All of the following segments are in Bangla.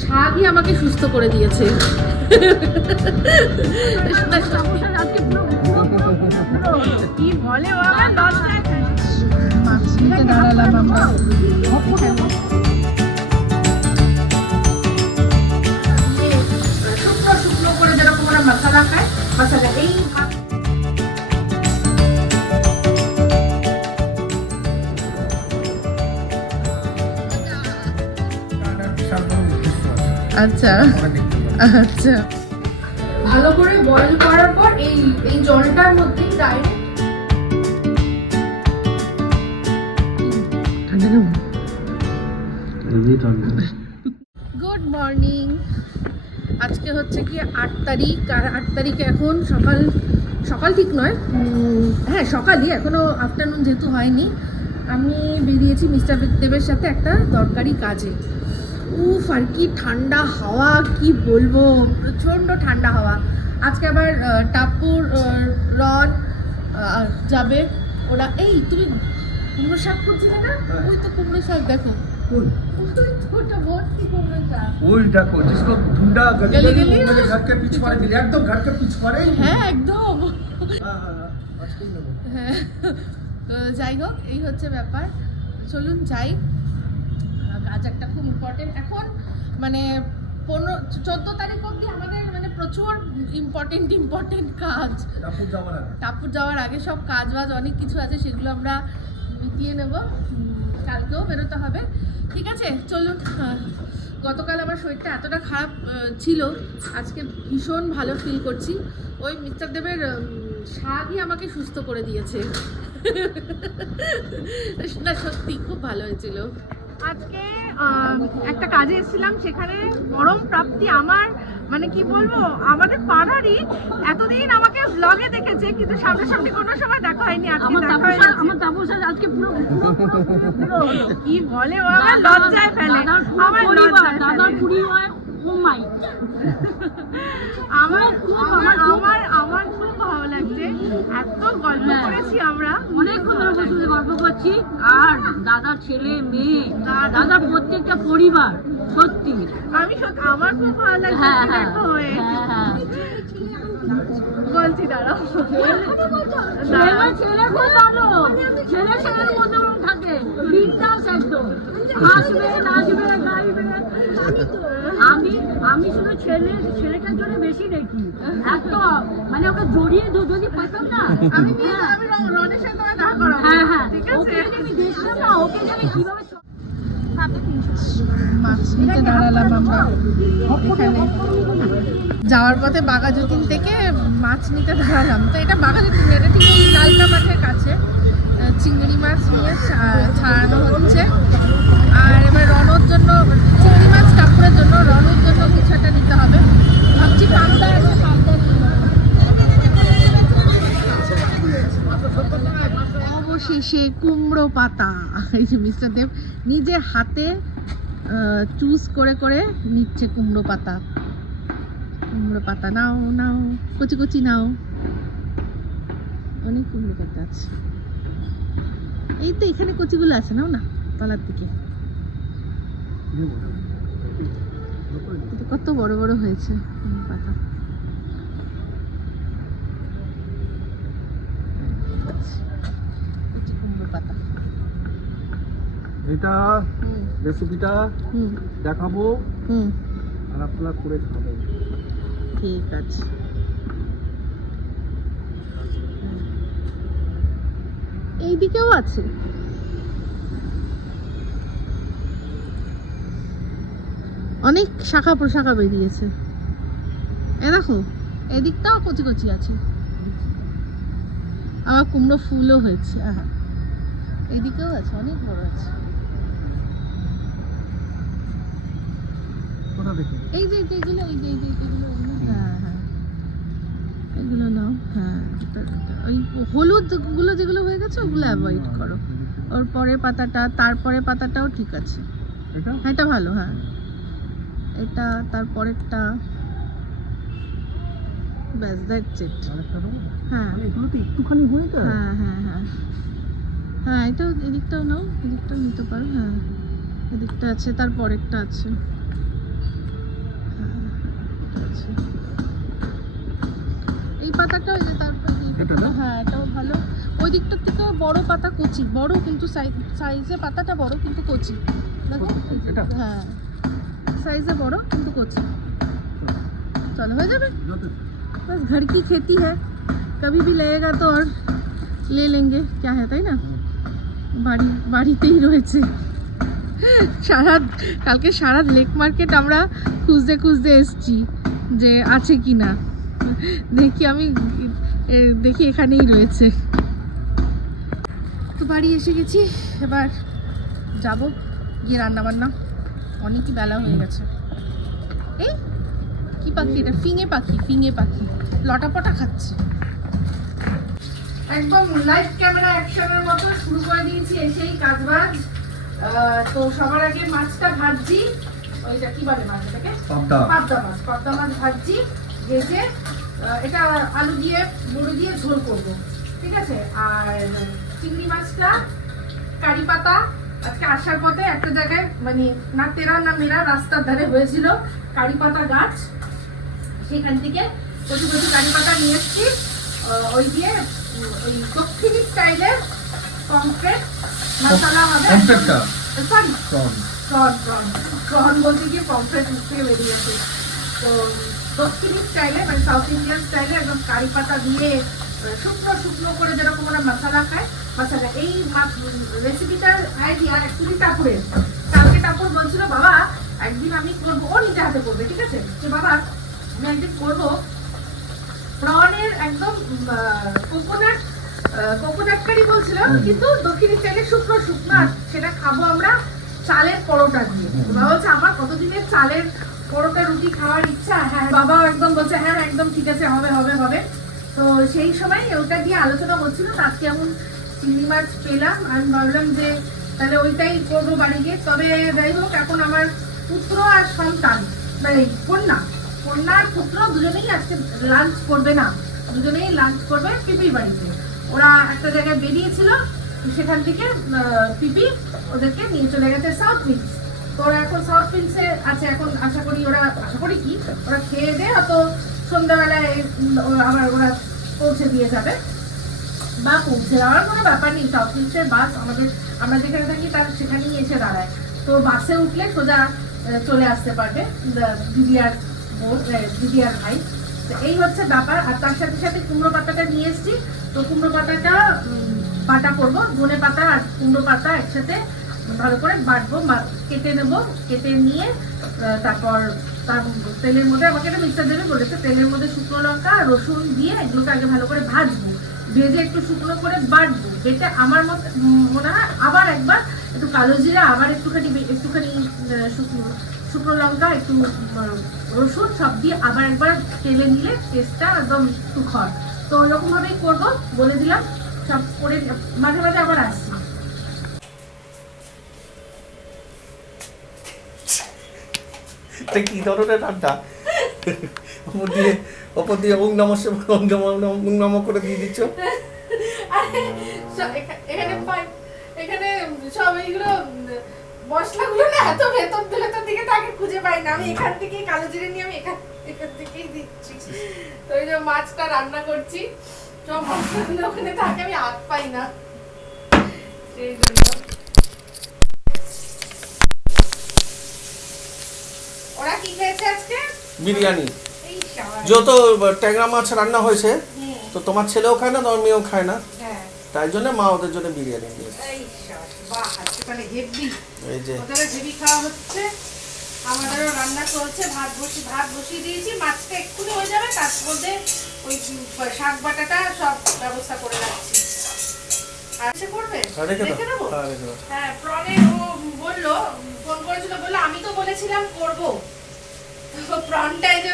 শাকই আমাকে সুস্থ করে দিয়েছে। কি বলে বাবা, মাছ নিতে দাঁড়ালাম আমরা। শুকনো শুকনো করে যেরকম ওরা মশলা খায়, মশলা এই আচ্ছা আচ্ছা, ভালো করে বয়েল করার পর এই এই জলটার মধ্যে ডাইরেক্ট গুড মর্নিং। আজকে হচ্ছে কি 8 তারিখ, আর 8 তারিখে এখন সকাল সকাল ঠিক নয়, হ্যাঁ সকালই, এখনও আফটারনুন যেহেতু হয়নি। আমি বেরিয়েছি মিস্টার দেবের সাথে একটা দরকারি কাজে। উফ, আর কি ঠান্ডা হাওয়া, কি বলবো, প্রচণ্ড ঠান্ডা হাওয়া। আজকে আবার টাপুর রন যাবে ওরা। এই তুমি কুমড়ো শাক করছিলে না? ওই তো কুমড়ো শাক, দেখো ওটা ভর্তি কুমড়ো শাক। ওই দেখো जिसको ढूंढा गली गली मेरे घर के पीछे पड़े दिले, एकदम घर के पीछे पड़े। হ্যাঁ একদম, হ্যাঁ। তো যাই হোক, এই হচ্ছে ব্যাপার। চলুন যাই, কাজ একটা খুব ইম্পর্টেন্ট এখন, মানে 14 তারিখ অবধি আমাদের মানে প্রচুর ইম্পর্টেন্ট কাজ। টাপুর যাওয়ার আগে সব কাজ বাজ অনেক কিছু আছে, সেগুলো আমরা মিটিয়ে নেব। কালকেও বেরোতে হবে, ঠিক আছে? চলুন। গতকাল আমার শরীরটা এতটা খারাপ ছিল, আজকে ভীষণ ভালো ফিল করছি। ওই মিস্টার দেবের শাকই আমাকে সুস্থ করে দিয়েছে। না সত্যি খুব ভালো হয়েছিল। আজকে একটা কাজে এসেছিলাম, সেখানে পরম প্রাপ্তি আমার, মানে কি বলবো, আমাদের পাড়ারই, এতদিন আমাকে ব্লগে দেখেছে কিন্তু সামনাসামনি কোনো সময় দেখা হয়নি। আজকে দেখা হয়েছে। আমার তাপসা আজকে পুরো কি বলে বাবা, লজ্জায় ফেলে আমার, লজ্জায় দাদার পুরি হয়। ও মাই, আমার খুব ভালো লাগছে। এত গল্প করেছি আমরা, অনেকক্ষণ ধরে বসে গল্প করছি, আর দাদার ছেলে মেয়ে, দাদার প্রত্যেকটা পরিবার, সত্যি আমি আমার খুব ভালো লাগছে। বলছি দাঁড়াও, ছেলে খুব ভালো, ছেলে ছেলের মধ্যে থাকে, বিন্দাস একদম, হাসবে নাচবে গাইবে। আমি শুধু ছেলেটার জন্য বেশি দেখি, এত মানে ওকে জড়িয়ে যদি পাইতাম না, আমি রনের সাথে তোমায় দেখা করাবো। হ্যাঁ ঠিক আছে, আমি দেখলাম না ওকে আমি কিভাবে মাছ নিতে দাঁড়ালাম আমরা এখানে। যাওয়ার পথে বাঘাযতীন থেকে মাছ নিতে দাঁড়ালাম। তো এটা বাঘাযতীন, এটা ঠিক লালকা মাঠের কাছে। চিংড়ি মাছ নিয়ে ছাড়ানো হচ্ছে। আর এবার রনর জন্য চিংড়ি মাছ, কাপড়ের জন্য রনর জন্য কিছু একটা নিতে হবে। ভাবছি পাবদা আছে, পাবদা অবশেষে কুমড়ো পাতা। এই যে মিস্টার দেব নিজে হাতে চুজ করে করে নিচ্ছে কুমড়ো পাতা। কুমড়ো পাতা নাও নাও, কচি কচি নাও। অনেক কুমড়ো পাতা আছে, এই তো এখানে কচিগুলো আছে, নাও না তলার দিকে। কত বড় বড় হয়েছে পাতা। কুমড়ো পাতা, এটা রেসিপিটা দেখাবো, আর আপনারা করে খাবেন। ঠিক আছে। এইদিকেও আছে, অনেক শাখা প্রশাখা বেরিয়েছে। এ দেখো এদিকটাও কচি কচি আছে, আবার কুমড়ো ফুলও হয়েছে। এইদিকেও আছে, অনেক বড় আছে। এই যে এইগুলো, এই যে এইগুলো, হ্যাঁ হ্যাঁ এগুলো নাও। হ্যাঁ ওই হলুদ গুলো যেগুলো হয়ে গেছে ওগুলো অ্যাভয়েড করো। ওর পরের পাতাটা, তারপরে পাতাটাও ঠিক আছে, এটা ভালো। হ্যাঁ এটা তারপরেরটা, ব্যাস দ্যাটস ইট। হ্যাঁ এগুলো তো একটুখানি হয়ে যায়। হ্যাঁ হ্যাঁ হ্যাঁ হ্যাঁ, এটাও, এদিকটাও নাও, এদিকটাও নিতে পারো। হ্যাঁ এদিকটা আছে, তারপরেরটা আছে। আচ্ছা, এই পাতাটা ওই যে তারপর এটা না? হ্যাঁ এটাও ভালো। ওই দিকটার থেকে বড় পাতা কচি, বড় কিন্তু সাইজে পাতাটা বড় কিন্তু কচি দেখো। এটা? হ্যাঁ साइज़ बड़ो किंतु कोची। चलो हो जाए, बस घर की खेती है, कभी भी लगेगा तो और ले लेंगे, क्या है ताई ना বাড়ি বাড়িতেই রয়েছে। সারা কালকে সারা লেক মার্কেট আমরা খুঁজতে খুঁজতে এসেছি যে আছে কি না, দেখি আমি দেখি এখানেই রয়েছে। তো বাড়ি এসে গেছি, এবার যাব গিয়ে রান্না বান্না, অনেকই বেলা হয়ে গেছে। এই কি পাখি এটা? ফিঙে পাখি, ফিঙে পাখি লটাপটা খাচ্ছে। একদম লাইভ ক্যামেরা অ্যাকশনের মতো শুরু করে দিয়েছি এসেই কাজবাজ। তো সবার আগে মাছটা ভাজছি, ওইটা কি বলে মাছ এটাকে? পাবদা মাছ। পাবদা মাছ ভাজছি ভেজে, এটা আলু দিয়ে বড়ি দিয়ে ঝোল করব, ঠিক আছে। আর চিংড়ি মাছটা কারি পাতা, আজকে আসার পথে একটা জায়গায় মানে না তেরা না মেরা রাস্তার ধারে হয়েছিল কারি পাতা গাছ, সেখান থেকে কচি কচি কারি পাতা নিয়ে এসেছি। ওই দিয়ে ওই দক্ষিণী স্টাইলের পমফ্রেট মশলা হবে। সরি প্রন বলতে গিয়ে পমফ্রেট থেকে বেরিয়েছে। তো দক্ষিণী স্টাইলে মানে সাউথ ইন্ডিয়ান স্টাইলে একদম কারি পাতা দিয়ে শুকনো শুকনো করে যেরকম ওরা মশলা খায়, মশলা। এই রেসিপিটার আইডিয়া অ্যাকচুয়ালি টাপুরের। কালকে টাপুর বলছিল বাবা একদিন আমি করবো, ও নিজে হাতে করবে, ঠিক আছে, যে বাবা আমি একদিন করবো প্রনের একদম কোকোনাট কারি বলছিল, কিন্তু দক্ষিণী স্টাইলে শুকনো শুকনো, সেটা খাবো আমরা চালের পরোটা দিয়ে। বাবা বলছে আমার কতদিনের চালের পরোটা রুটি খাওয়ার ইচ্ছা। হ্যাঁ বাবা একদম বলছে হ্যাঁ একদম ঠিক আছে, হবে হবে হবে। তো সেই সময় ওটা দিয়ে আলোচনা হচ্ছিল। আজকে এমন চিংড়ি মাছ পেলাম, আমি ভাবলাম যে তাহলে ওইটাই করবো বাড়ি গিয়ে। তবে যাই হোক, এখন আমার পুত্র আর সন্তান মানে কন্যা আর পুত্র দুজনেই আজকে লাঞ্চ করবে না, দুজনেই লাঞ্চ করবে পিপির বাড়িতে। ওরা একটা জায়গায় বেরিয়েছিল, সেখান থেকে পিপি ওদেরকে নিয়ে চলে গেছে সাউথ উইন্ডস। তো ওরা এখন সাউথ উইন্ডসে আছে। এখন আশা করি ওরা খেয়ে দিয়ে হয়তো সন্ধ্যাবেলায় আবার ওরা পৌঁছে দিয়ে যাবে, বা পৌঁছে যাওয়ার কোনো ব্যাপার নেই। সাউথ উইন্ডসের বাস আমরা যেখানে থাকি তার সেখানেই এসে দাঁড়ায়। তো বাসে উঠলে সোজা চলে আসতে পারবে দিদি আর ভাই। তো এই হচ্ছে ব্যাপার। আর তার সাথে সাথে কুমড়ো পাতাটা নিয়ে এসেছি। তো কুমড়ো পাতাটা বাটা করবো, ধনে পাতা আর কুমড়ো পাতা একসাথে ভালো করে বাটবো, কেটে নেবো। কেটে নিয়ে তারপর তার তেলের মধ্যে, আমাকে একটা মিক্সার দেবে বলেছে, তেলের মধ্যে শুকনো লঙ্কা রসুন দিয়ে এগুলোকে আগে ভালো করে ভাজবো, ভেজে একটু শুকনো করে বাটবো। বেটে আমার মনে হয় আবার একবার একটু কালো জিরা, আবার একটুখানি শুকনো লঙ্কা, একটু রসুন সব দিয়ে আবার একবার তেলে নিলে টেস্টটা একদম সুখর। তো ওরকম ভাবেই করবো, বলে দিলাম। সব করে মাঝে মাঝে আবার আসছি। কি ধরনের রান্না? ওপর দিয়ে ওং নম করে দিয়ে দিচ্ছ। এখানে সব এইগুলো মশলাগুলো না এত ভেতর দিকে তাকে খুঁজে পাই না। আমি এখান থেকেই কালো জিরে নিয়ে আমি এখান থেকেই দিচ্ছি। তো এই যে মাছটা রান্না করছি, সব মশলাগুলো ওখানে থাকে, আমি হাত পাই না। এই জন্য ওরা কি খেয়েছে আজকে? বিরিয়ানি। যত ট্যাংরা মাছ রান্না হয়েছে, তো তোমার ছেলেও খায় না, তোমার মেয়েও খায় না, তাই জন্য মা ওদের জন্য বিরিয়ানি দিয়েছে। এই যে ওদের হেভি খাওয়া হচ্ছে, আমাদেরও রান্না চলছে। ভাত বসিয়ে দিয়েছি, মাছটা এক্ষুনি হয়ে যাবে, তার মধ্যে ওই শাক বাটাটা সব ব্যবস্থা করে রাখছি। হ্যাঁ, প্রনে ও বললো, ফোন করেছিল, বললো আমি তো বলেছিলাম করবো। প্রনটাই যে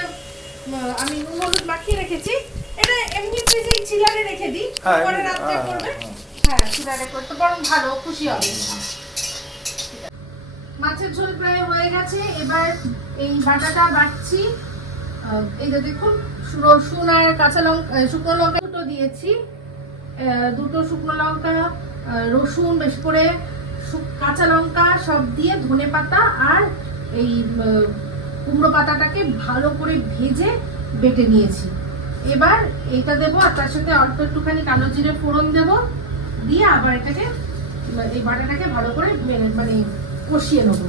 আমি নুন হলুদ মাখিয়ে রেখেছি, এটা এমনি ফ্রিজে চিলারে রেখে দিই, পরে রাত্রে করবে। হ্যাঁ, চিলারে করতে বরং ভালো, খুশি হবে। মাছের ঝোল প্রায় হয়ে গেছে, এবার এই বাটাটা বাটছি। এই যে দেখুন, রসুন আর কাঁচা লঙ্কা, শুকনো লঙ্কা দুটো দিয়েছি, দুটো শুকনো লঙ্কা, রসুন বেশ করে, কাঁচা লঙ্কা সব দিয়ে, ধনে পাতা আর এই কুমড়ো পাতাটাকে ভালো করে ভেজে বেটে নিয়েছি। এবার এটা দেবো আর তার সাথে অল্প একটুখানি কালো জিরে ফোড়ন দেবো, দিয়ে আবার এটাকে এই বাটাটাকে ভালো করে মানে কষিয়ে নেবো।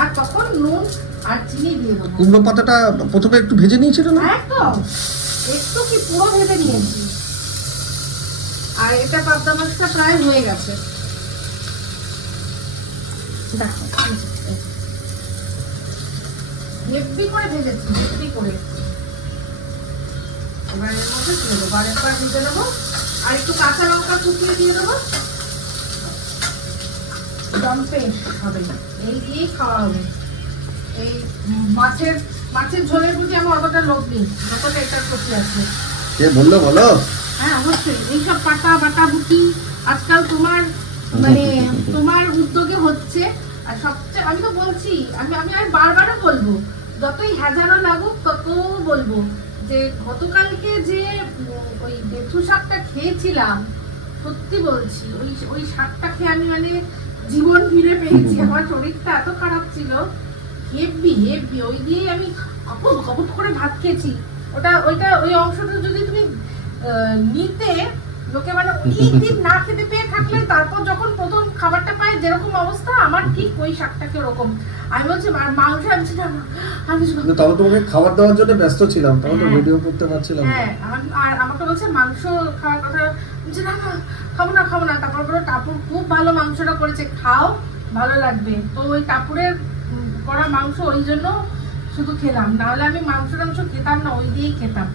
আর তখন নুন আর চিনি দিয়ে দেবো। কুমড়ো পাতাটা প্রথমে একটু ভেজে নিয়েছিল না? একদম, একটু কি পুরো ভেজে নিয়েছি। আর এটা পাবদা মাছটা প্রায় হয়ে গেছে, দেখো হেভি করে ভেজেছি, হেভি করে। এবার এর মধ্যে দিয়ে দেবো, আরেকবার ভেজে নেবো, আর একটু কাঁচা লঙ্কা কুচিয়ে দিয়ে দেবো। দমপে হবে, এই দিয়েই খাওয়া হবে। এই মাছের ঝোলের প্রতি আমার অতটা লোভ নেই, যতটা এটার প্রতি আছে। কে বললো বলো? হ্যাঁ অবশ্যই, এইসব বাটা বুটি আজকাল তোমার উদ্যোগে হচ্ছে। আর সবচেয়ে আমি তো বলছি, আমি বারবারও বলবো, যতই হাজারো লাগুক তত বলবো যে গতকালকে যে ওই বেথু শাকটা খেয়েছিলাম, সত্যি বলছি ওই শাকটা খেয়ে আমি মানে জীবন ফিরে পেয়েছি। আমার শরীরটা এত খারাপ ছিল, হেভি ওই দিয়ে আমি খপত করে ভাত খেয়েছি। ওই অংশটা যদি তুমি নিতে, লোকে মানে অনেকদিন না খেতে পেয়ে থাকলে তারপর যখন প্রথম খাবারটা পায় যেরকম অবস্থা, আমার ঠিক ওই শাকটাকে ওরকম। আমি বলছি মাংস আনছি না, তখন তোমাকে খাবার দেওয়ার জন্য ব্যস্ত ছিলাম, তখন তো ভিডিও করতে পারছিলাম। হ্যাঁ, আর আমাকে বলছে মাংস খাওয়ার কথা, বলছি না খাবো না। তারপর বলো টাপুর খুব ভালো মাংসটা করেছে, খাও ভালো লাগবে। তো ওই টাপুরের করা মাংস ওই জন্য শুধু খেলাম, নাহলে আমি মাংস খেতাম না, ওই দিয়েই খেতাম।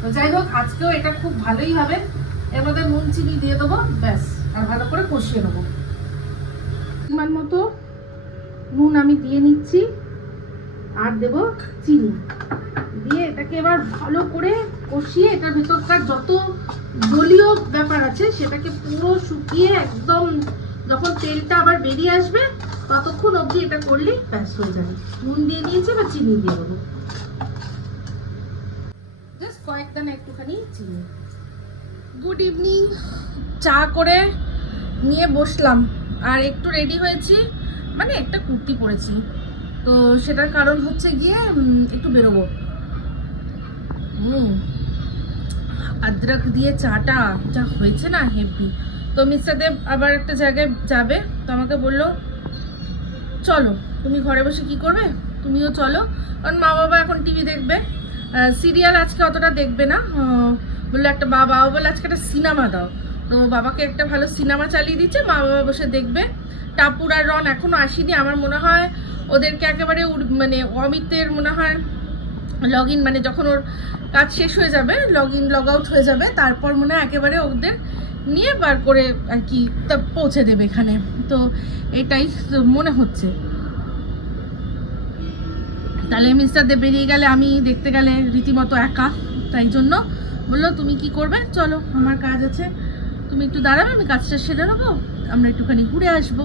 তো যাই হোক, আজকেও এটা খুব ভালোই হবে। এর মধ্যে নুন চিনি দিয়ে দেবো, ব্যাস, আর ভালো করে কষিয়ে নেবো। পরিমাণ মতো নুন আমি দিয়ে নিচ্ছি, আর দেবো চিনি দিয়ে এটাকে এবার ভালো করে কষিয়ে এটার ভিতরকার যত জলীয় ব্যাপার আছে সেটাকে পুরো শুকিয়ে একদম যখন তেলটা আবার বেরিয়ে আসবে ততক্ষণ অবধি এটা করলেই ব্যাস হয়ে যাবে। নুন দিয়ে দিয়েছি, বা চিনি দিয়ে দেবো, জাস্ট কয়েকদানা একটুখানি চিনি। গুড ইভিনিং, চা করে নিয়ে বসলাম, আর একটু রেডি হয়েছি, মানে একটা কুর্তি পরেছি। তো সেটার কারণ হচ্ছে গিয়ে একটু বেরোবো। আদ্রক দিয়ে চাটা যা হয়েছে না, হেভি। তো মিস্টার দেব আবার একটা জায়গায় যাবে, তো আমাকে বললো চলো, তুমি ঘরে বসে কি করবে, তুমিও চলো। কারণ মা বাবা এখন টিভি দেখবে, সিরিয়াল আজকে অতটা দেখবে না। বললো একটা বাবা বলে আজকে একটা সিনেমা দাও। তো বাবাকে একটা ভালো সিনেমা চালিয়ে দিচ্ছে, মা বাবা বসে দেখবে। টাপুর আর রন এখনো আসেনি, আমার মনে হয় ওদেরকে একেবারে মানে অমিতের মনে হয় লগ ইন, মানে যখন ওর কাজ শেষ হয়ে যাবে, লগ ইন লগ আউট হয়ে যাবে, তারপর মনে হয় একেবারে ওদের নিয়ে বার করে আর কি তা পৌঁছে দেবে এখানে। তো এটাই মনে হচ্ছে। তাহলে মিস্টার দেব বেরিয়ে গেলে আমি দেখতে গেলে রীতিমতো একা, তাই জন্য বললো তুমি কি করবে, চলো আমার কাজ আছে, তুমি একটু দাঁড়াবে, আমি কাজটা সেরে নেবো, আমরা একটুখানি ঘুরে আসবো।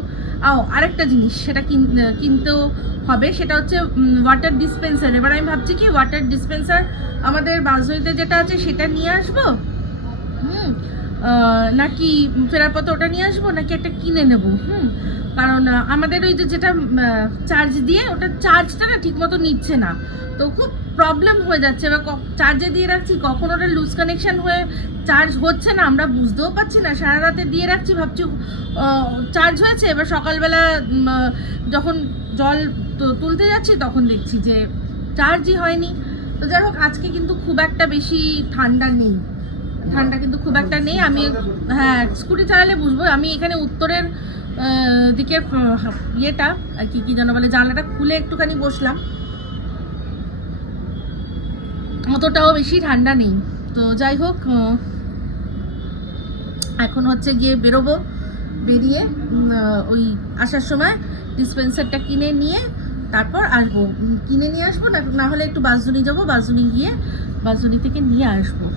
আরেকটা জিনিস সেটা কিনতেও হবে, সেটা হচ্ছে ওয়াটার ডিসপেন্সার। এবার আমি ভাবছি কি ওয়াটার ডিসপেন্সার আমাদের বাঁশঝড়িতে যেটা আছে সেটা নিয়ে আসবো, নাকি ফেরার পথে ওটা নিয়ে আসবো, নাকি একটা কিনে নেবো। কারণ আমাদের ওই যেটা চার্জ দিয়ে, ওটা চার্জটা না ঠিক মতো নিচ্ছে না, তো খুব প্রবলেম হয়ে যাচ্ছে। এবার চার্জে দিয়ে রাখছি, কখন ওটা লুজ কানেকশন হয়ে চার্জ হচ্ছে না আমরা বুঝতেও পারছি না। সারা রাতে দিয়ে রাখছি, ভাবছি চার্জ হয়েছে, এবার সকালবেলা যখন জল তুলতে যাচ্ছি তখন দেখছি যে চার্জই হয়নি। তো যাই হোক, আজকে কিন্তু খুব একটা বেশি ঠান্ডা নেই, কিন্তু খুব একটা নেই। আমি হ্যাঁ স্কুটি চালালে বুঝবো। আমি এখানে উত্তরের দিকে ইয়েটা আর কি যেন বলে, জানলাটা খুলে একটুখানি বসলাম, অতটাও বেশি ঠান্ডা নেই। তো যাই হোক, এখন হচ্ছে গিয়ে বেরোবো, বেরিয়ে ওই আসার সময় ডিসপেন্সারটা কিনে নিয়ে তারপর আসবো, কিনে নিয়ে আসবো, না হলে একটু বাঁশজুনি যাবো, বাঁশজুনি গিয়ে বাঁশজুনি থেকে নিয়ে আসবো।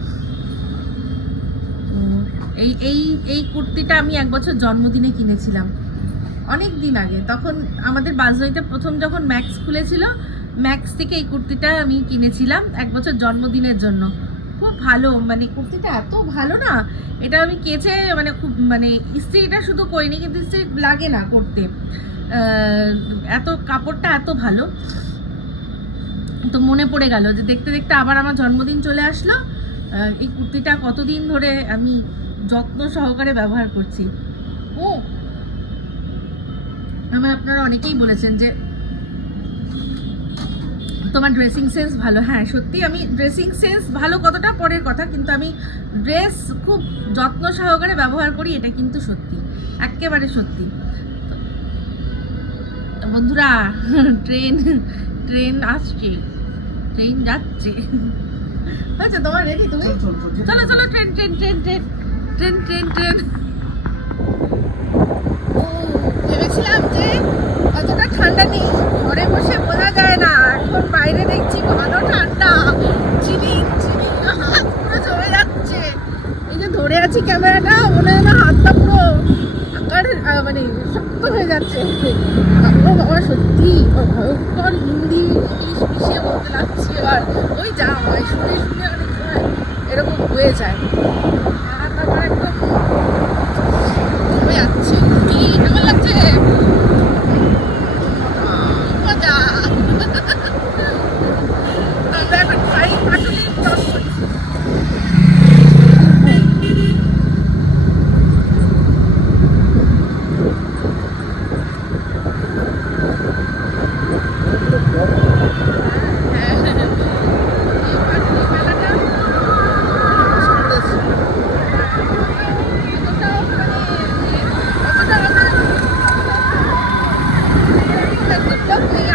এই কুর্তিটা আমি 1 বছর জন্মদিনে কিনেছিলাম, অনেক দিন আগে। তখন আমাদের বাঁশজুনিতে প্রথম যখন ম্যাক্স খুলেছিল, ম্যাক্স থেকে এই কুর্তিটা আমি কিনেছিলাম 1 বছর জন্মদিনের জন্য। খুব ভালো, মানে কুর্তিটা এত ভালো না, এটা আমি কেচে মানে খুব মানে ইস্ত্রিটা শুধু করিনি, কিন্তু ইস্ত্রি লাগে না করতে, এত কাপড়টা এত ভালো। তো মনে পড়ে গেল যে দেখতে দেখতে আবার আমার জন্মদিন চলে আসলো। এই কুর্তিটা কতদিন ধরে আমি যত্ন সহকারে ব্যবহার করছি। ও আমার আপনারা অনেকেই বলেছেন যে তোমার ড্রেসিং সেন্স ভালো। হ্যাঁ সত্যি, আমি ড্রেসিং সেন্স ভালো কতটা পরের কথা, কিন্তু আমি ড্রেস খুব যত্ন সহকারে ব্যবহার করি, এটা কিন্তু সত্যি, একেবারে সত্যি। বন্ধুরা ট্রেন আসছে, ট্রেন যাচ্ছে। আচ্ছা তোমার রেডি? তুমি চলো চলো, train train train train train train train. ও ভেবেছিলাম যে অতটা ঠান্ডা নেই, ঘরে বসে বোঝা যায় না, এখন বাইরে দেখছি ভালো ঠান্ডা, চিনিং চিনিং হাত পুরো জমে যাচ্ছে। এই যে ধরে আছি ক্যামেরাটা, মনে হয় না হাতটা পুরো মানে শক্ত হয়ে যাচ্ছে। বাবা সত্যি ভয়ঙ্কর হিন্দি ইংলিশ মিশিয়ে বলতে লাগছে এবার, ওই যা হয় শুনে শুনে অনেক সময় এরকম হয়ে যায়। আর আমার একদম জমে যাচ্ছে, কি কেমন লাগছে? মজা। আমরা এখন খাই পাটুলি ক্রস করছি।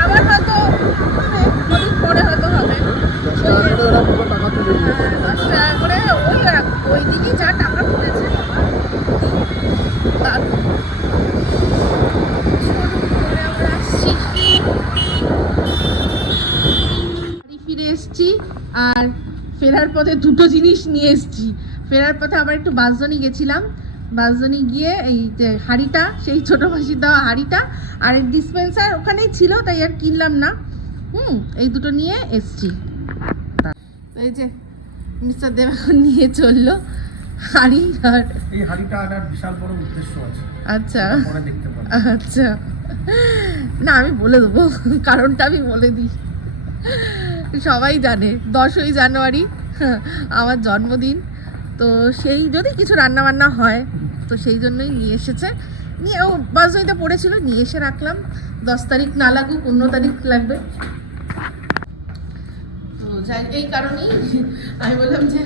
আবার হয়তো অনেক পরে হয়তো হবে। 10 টাকা করে ওই দিনই যা টাকা তুলেছে বাবা, ফিরে এসছি। আর ফেরার পথে দুটো জিনিস নিয়ে এসছি। ফেরার পথে আবার একটু বাঁশজনি গেছিলাম, বাঁশজনি গিয়ে এই যে হাঁড়িটা, সেই ছোটো মাসির দেওয়া হাঁড়িটা আর ডিসপেন্সার ওখানেই ছিল, তাই আর কিনলাম না। এই দুটো নিয়ে এসছি। এই যে মিস্টার দেব এখন নিয়ে চললো হাঁড়ি। আর এই হাঁড়িটা আনার বিশাল বড় উদ্দেশ্য আছে। আচ্ছা পরে দেখতে পাবো। আচ্ছা, না আমি বলে দেবো, কারণটা আমি বলে দিই। সবাই জানে 10ই জানুয়ারি আমার জন্মদিন, তো সেই যদি কিছু রান্না বান্না হয় তো সেই জন্যই নিয়ে এসেছে। নিয়ে ও বাসজনিতে পড়েছিল, নিয়ে এসে রাখলাম। 10 তারিখ না লাগুক, 15 তারিখ লাগবে। তো যাই, এই কারণেই আমি বললাম যে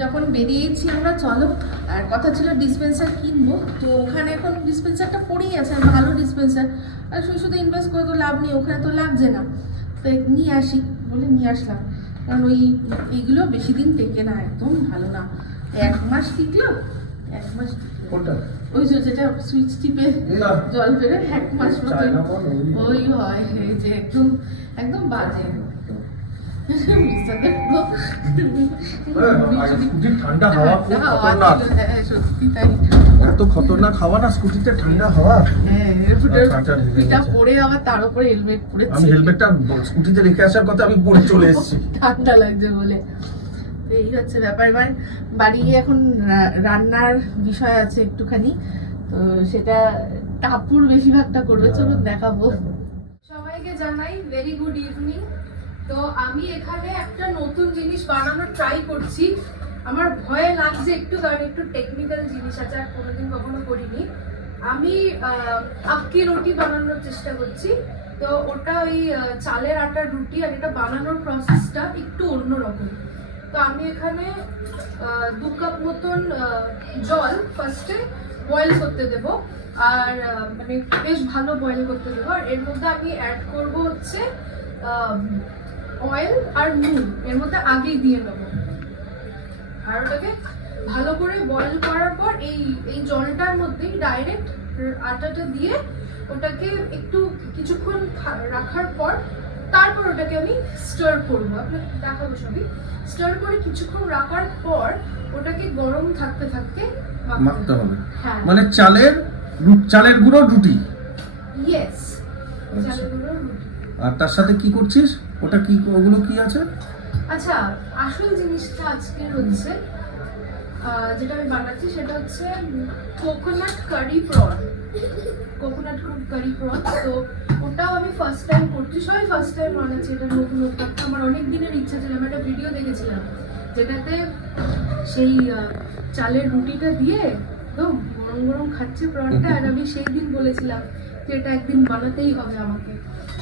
যখন বেরিয়েছি আমরা চলো, আর কথা ছিল ডিসপেন্সার কিনবো, তো ওখানে এখন ডিসপেন্সারটা পড়েই আছে, ভালো ডিসপেন্সার, আর শুধু ইনভেস্ট করে তো লাভ নেই, ওখানে তো লাগছে না, তো নিয়ে আসি বলে নিয়ে আসলাম। কারণ এইগুলো বেশি দিন টেকে না, একদম ভালো না। 1 মাস টিকলো, 1 মাস ওই যেটা সুইচ টিপে জল বেরোয়, 1 মাস মতো ওই হয়, এই যে একদম একদম বাজে। ঠান্ডা হাওয়া খুব খতরনাক, সত্যি তাই, এত খতরনাক হাওয়া না স্কুটিতে, ঠান্ডা হাওয়া। পিঠা পরে আবার তার উপরে হেলমেট পরেছি, আমি হেলমেটটা স্কুটিতে রেখে আসার কথা, আমি পরে চলে এসেছি ঠান্ডা লাগছে বলে। এই হচ্ছে ব্যাপার। এবার বাড়ি গিয়ে এখন রান্নার বিষয় আছে একটুখানি, তো সেটা টাপুর বেশিরভাগটা করবে, চলুন দেখাবো। সবাইকে জানাই ভেরি গুড ইভিনিং। তো আমি এখানে একটা নতুন জিনিস বানানোর ট্রাই করছি। আমার ভয় লাগছে একটু, কারণ একটু টেকনিক্যাল জিনিস আছে, আর কোনোদিন কখনো করিনি। আমি আক্কি রুটি বানানোর চেষ্টা করছি। তো ওটা ওই চালের আটার রুটি, আর এটা বানানোর প্রসেসটা একটু অন্যরকম। তো আমি এখানে 2 কাপ মতন জল ফার্স্টে বয়েল করতে দেব, আর মানে বেশ ভালো বয়েল করতে দেবো। আর এর মধ্যে আমি অ্যাড করব হচ্ছে অয়েল আর নুন, এর মধ্যে আগেই দিয়ে নেবো। আর ওটাকে ভালো করে বয়েল করার পর এই জলটার মধ্যেই ডাইরেক্ট আটাটা দিয়ে ওটাকে একটু কিছুক্ষণ রাখার পর তারপর ওটাকে আমি স্টার করবো, আপনাকে দেখাবো সবই। স্টার করে কিছুক্ষণ রাখার পর ওটাকে গরম থাকতে থাকতে মাখতে হবে। হ্যাঁ, মানে চালের গুঁড়ো রুটি। ইয়েস, চালের গুঁড়ো রুটি। আর তার সাথে কি করছিস? ওটা কি, ওগুলো কি আছে? আচ্ছা, আসল জিনিসটা আজকে হচ্ছে যেটা আমি বানাচ্ছি সেটা হচ্ছে কোকোনাট কারি প্রন। কোকোনাট কারি প্রন, তো ওটাও আমি ফার্স্ট টাইম করছি, সবাই ফার্স্ট টাইম বানাচ্ছি, এটা নতুন। আমার আমার অনেক দিনের ইচ্ছা ছিল, আমি একটা ভিডিও দেখেছিলাম যেটাতে সেই চালের রুটিটা দিয়ে একদম গরম গরম খাচ্ছে প্রনটা, আর আমি সেই দিন বলেছিলাম যে এটা একদিন বানাতেই হবে আমাকে।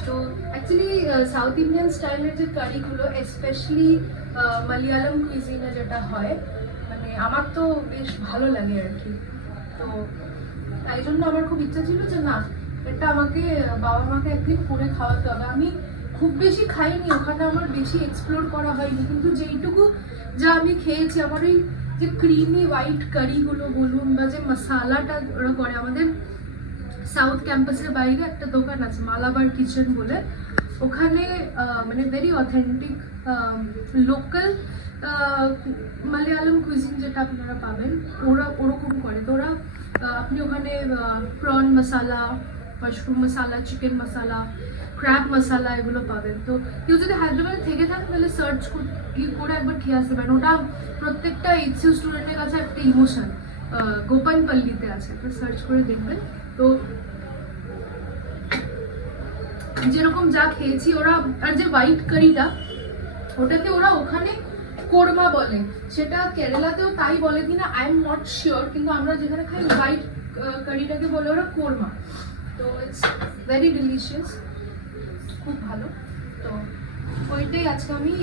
তো অ্যাকচুয়ালি সাউথ ইন্ডিয়ান স্টাইলের যে কারিগুলো, স্পেশালি মালয়ালম কুইজিনে যেটা হয়, মানে আমার তো বেশ ভালো লাগে আর কি। তো তাই জন্য আমার খুব ইচ্ছা ছিল যে না, এটা আমাকে বাবা মাকে একদিন করে খাওয়াতে হবে। আমি খুব বেশি খাইনি ওখানে, আমার বেশি এক্সপ্লোর করা হয়নি, কিন্তু যেইটুকু যা আমি খেয়েছি, আমার ওই যে ক্রিমি হোয়াইট কারিগুলো বলুন বা যে মশালাটা ওরা করে, আমাদের সাউথ ক্যাম্পাসের বাইরে একটা দোকান আছে মালাবার কিচেন বলে, ওখানে মানে very authentic local Malayalam cuisine যেটা আপনারা পাবেন, ওরা ওরকম করে। তো ওরা আপনি ওখানে প্রন মশালা, মাশরুম মশালা, চিকেন মশালা, ক্র্যাব মশালা এগুলো পাবেন। তো কেউ যদি হায়দ্রাবাদে থেকে থাকেন তাহলে সার্চ করে একবার খেয়ে আসতে পারেন। ওটা প্রত্যেকটা এইচসিউ স্টুডেন্টের কাছে একটা ইমোশন। গোপানপল্লিতে আছে, একটা সার্চ করে দেখবেন। তো যেরকম যা খেয়েছি ওরা, আর যে হোয়াইট কারিটা, ওটাকে ওরা ওখানে কোরমা বলে, সেটা কেরালাতেও তাই বলে কিনা আই এম নট শিওর, কিন্তু আমরা যেখানে খাই হোয়াইট কারিটাকে বলে ওরা কোরমা। তো ইটস ভেরি ডিলিশিয়াস, খুব ভালো। তো ওইটাই আজকে আমি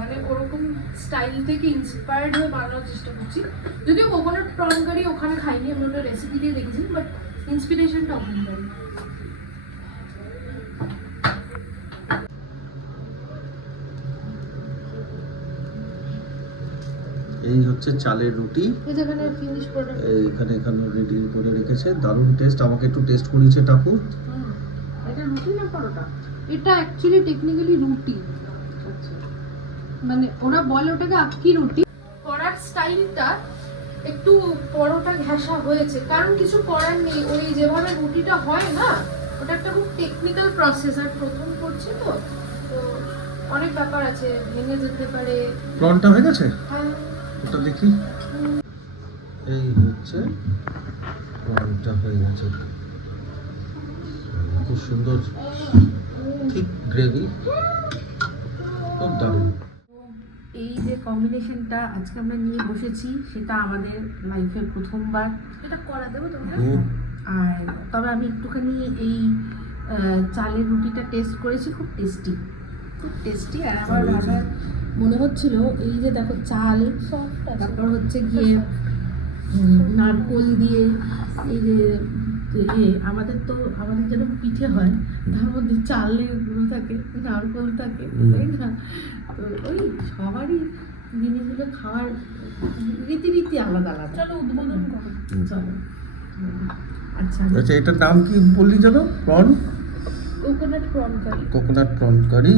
মানে ওরকম স্টাইল থেকে ইন্সপায়ার্ড হয়ে বানানোর চেষ্টা করছি। যদিও কোকোনাট প্রন কারি ওখানে খাইনি, আমি ওটা রেসিপি দিয়ে দেখেছি, বাট ইন্সপিরেশনটা ওখানে পাই। এই হচ্ছে চালের রুটি, যেখানে ফিনিশ প্রোডাক্ট এখানে রেডি করে রেখেছে। দারুণ টেস্ট, আমাকে একটু টেস্ট করিয়েছে টাপু। এটা রুটি না পরোটা? এটা অ্যাকচুয়ালি টেকনিক্যালি রুটি। আচ্ছা, মানে ওরা বলে ওটাকে আক্কি রুটি। করার স্টাইলটা একটু পরোটা ঘেঁষা হয়েছে, কারণ কিছু করার নেই, ওই যেভাবে রুটিটা হয় না, ওটা একটা খুব টেকনিক্যাল প্রসেস, আর প্রথম করছে তো তো অনেক ব্যাপার আছে, ভেঙে যেতে পারে। প্রনটা হয়ে গেছে, হ্যাঁ ওটা দেখি। এই হচ্ছে প্রনটা হয়ে গেছে, খুব সুন্দর ঠিক গ্রেভি, খুব দারুণ। এই যে কম্বিনেশনটা আজকে আমরা নিয়ে বসেছি, সেটা আমাদের লাইফের প্রথমবার। এটা করা দেবো তোমরা? আর তবে আমি একটুখানি এই চালের রুটিটা টেস্ট করেছি, খুব টেস্টি, খুব টেস্টি। আর আমার ভালো মনে হচ্ছিল, এই যে দেখো চাল, তারপর হচ্ছে গিয়ে নারকোল দিয়ে, এই যে আমাদের যেরকম পিঠে হয় তার মধ্যে চালের গুঁড়ো থাকে, নারকোল থাকে, তাই না? তো ওই সবারই জিনিসগুলো খাওয়ার রীতি আলাদা আলাদা। চলো উদ্বোধন করো, চলো। আচ্ছা আচ্ছা, এটার নাম কি বললি যেন? প্রন, কোকোনাট প্রন কারি। কোকোনাট প্রন কারি।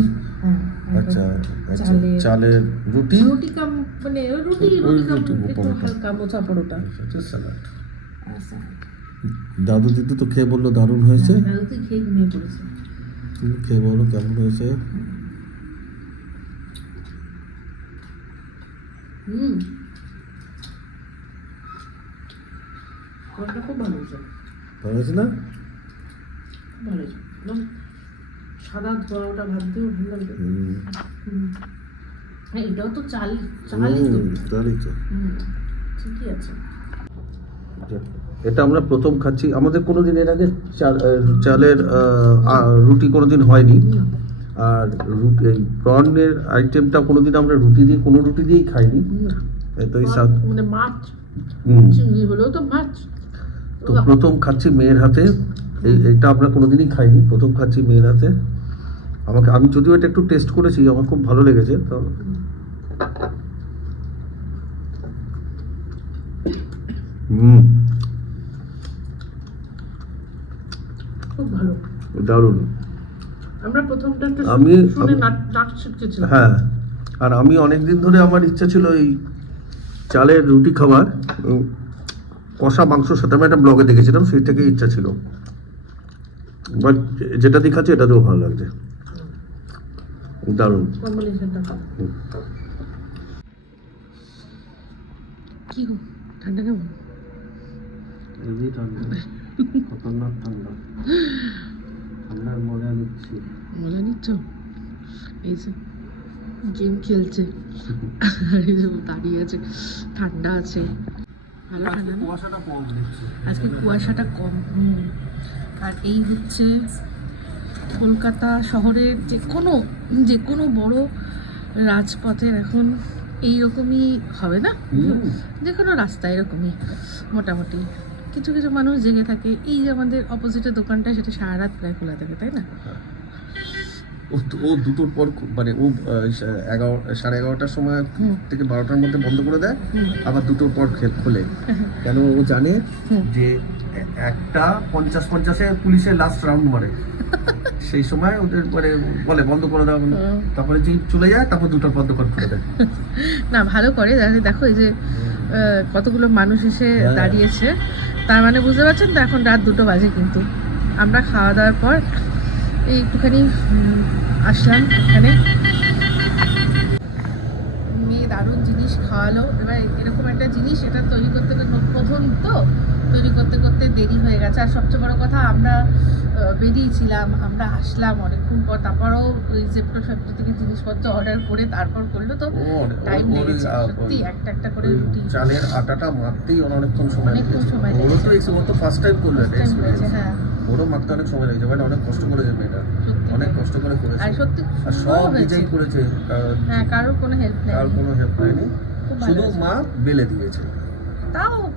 আচ্ছা আচ্ছা, চালের রুটি, রুটি কাম মানে রুটি একটু হালকা মোচা পরোটা, স্যালাড। দাদু দিদি তো খেয়ে বললো দারুণ হয়েছে। দাদু তো খেয়ে ঘুমিয়ে পড়েছে। তুমি খেয়ে বলো কেমন হয়েছে। পরোটা খুব ভালো হয়েছে। ভালো হয়েছে না? ভালো হয়েছে, একদম সাদা ধোয়া, ওটা ভাবতেও ভালো লাগবে। হ্যাঁ, এটাও তো চালই তো। ঠিকই আছে। এটা আমরা প্রথম খাচ্ছি, আমাদের কোনোদিন এর আগে চালের রুটি কোনোদিন হয়নি। আর রুটি, এই প্রনের আইটেমটা কোনোদিন আমরা রুটি দিয়েই খাইনি। তো এই মানে মাছ, চিংড়ি হলেও তো মাছ। তো প্রথম খাচ্ছি মেয়ের হাতে, এইটা আমরা কোনোদিনই খাইনি, প্রথম খাচ্ছি মেয়ের হাতে। আমি যদিও এটা একটু টেস্ট করেছি, আমার খুব ভালো লেগেছে। তো খুব ভালো, দারুণ। আমরা প্রথমটা শুনে নাক শিখতেছিলাম। হ্যাঁ, আর আমি অনেকদিন ধরে আমার ইচ্ছা ছিল এই চালের রুটি খাবার, কষা মাংসর সাথে। আমি একটা ব্লগে দেখেছিলাম, সেই থেকে ইচ্ছা ছিল, বাট যেটা দেখাচ্ছে এটাতেও ভালো লাগছে, দারুণ। কি গো, ঠান্ডা কেমন? খতরনাক ঠান্ডা, ঠান্ডার মজা নিচ্ছি। মজা নিচ্ছ? এই যে গেম খেলছে আর এই যে ও দাঁড়িয়ে আছে, ঠান্ডা আছে, ভালো ঠান্ডা না? কুয়াশাটা কম দেখছি আজকে কুয়াশাটা কম। আর এই হচ্ছে কলকাতা শহরের যে কোনো বড় রাজপথের এখন এইরকমই হবে না, যে কোনো রাস্তা এরকমই মোটামুটি কিছু কিছু মানুষ জেগে থাকে। এই যে আমাদের অপোজিটের দোকানটা, সেটা সারা রাত প্রায় খোলা থাকে, তাই না? ও দুটোর পর মানে ও 11:30টার সময় থেকে 12টার মধ্যে বন্ধ করে দেয়, আবার দুটোর পর খোলে। কেন ও জানে যে 1:50 পুলিশের লাস্ট রাউন্ড মারে, সেই সময় ওদের মানে বলে বন্ধ করে দাও, তারপরে যে চলে যায়, তারপর দুটোর পর দোকান খুলে দেয়। না, ভালো করে দেখো এই যে কতগুলো মানুষ এসে দাঁড়িয়েছে, তার মানে বুঝতে পারছেন তো এখন রাত 2টো বাজে। কিন্তু আমরা খাওয়া দাওয়ার পর এই একটুখানি আসলাম এখানে, মেয়ে দারুণ জিনিস খাওয়ালো। এবার এরকম একটা জিনিস এটা তৈরি করতে প্রথম তো তৈরি করতে করতে দেরি হয়ে গেছে। আর সবচেয়ে বড় কথা, আমরা বেরিয়েছিলাম, আমরা আসলাম অনেকক্ষণ পর, তারপরও ওই জেপ্টো ফেপ্টো থেকে জিনিসপত্র অর্ডার করে তারপর করলো, তো টাইম লেগেছে সত্যি। একটা একটা করে রুটি, চালের আটাটা মাখতেই অনেকক্ষণ সময় লেগেছে। ও তো ফার্স্ট টাইম করলো এটা এক্সপেরিয়েন্স। হ্যাঁ, ওরও মাখতে অনেক সময় লেগেছে, মানে অনেক কষ্ট করেছে মেয়েটা, অনেক কষ্ট করে করেছে। আর সত্যি আর সব নিজেই করেছে, হ্যাঁ, কারোর কোনো হেল্প নেই, কারোর কোনো হেল্প হয়নি, শুধু মা বেলে দিয়েছে।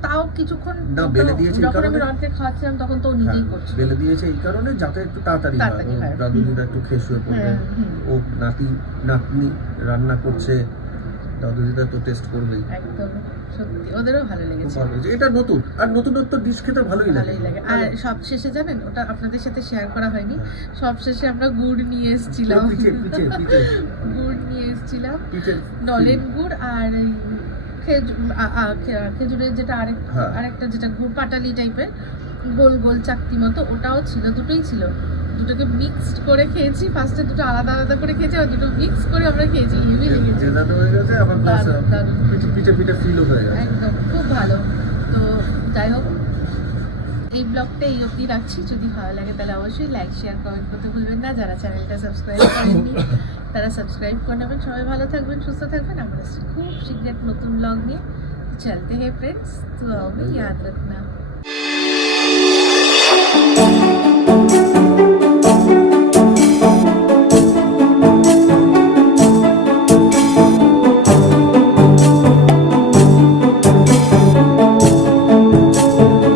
তাও কিছুক্ষণ না, বেলে দিয়েছে যখন আমি রনকে খাওয়াচ্ছিলাম তখন তো নিজেই করছে। বেলে দিয়েছে এই কারণে যাতে একটু তাড়াতাড়ি হয়, দাদুদিদা একটু খেয়ে শুয়ে পড়বে। ও নাতনি রান্না করছে, দাদুদিদা তো টেস্ট করবেই। একদম সত্যি ওদেরও ভালো লেগেছে। এটা নতুন, আর নতুনত্ব ডিশ খেতে ভালোই লাগে। আর সবশেষে জানেন, ওটা আপনাদের সাথে শেয়ার করা হয়নি, সবশেষে আমরা গুড় নিয়ে এসেছিলাম, গুড় নিয়ে এসেছিলাম, নলেন গুড় আর খেজুরের যেটা আরেকটা যেটা গুড় পাটালি টাইপের গোল গোল চাকতি মতো, ওটাও ছিল, দুটোই ছিল। দুটোকে মিক্সড করে খেয়েছি, ফার্স্টে দুটো আলাদা আলাদা করে খেয়েছি, আর দুটো মিক্স করে আমরা খেয়েছি, হেভি লেগেছে। পিঠে ফিলও হয়ে গেছে, একদম খুব ভালো। তো যাই হোক, এই ব্লগটা এই অবধি রাখছি। যদি ভালো লাগে তাহলে অবশ্যই লাইক শেয়ার কমেন্ট করতে ভুলবেন না। যারা চ্যানেলটা সাবস্ক্রাইব করেননি তারা সাবস্ক্রাইব করে নেবেন। সবাই ভালো থাকবেন, সুস্থ থাকবেন। আমরা খুব শীঘ্র নতুন ব্লগ নিয়ে চলতে हैं फ्रेंड्स, तो याद रखना।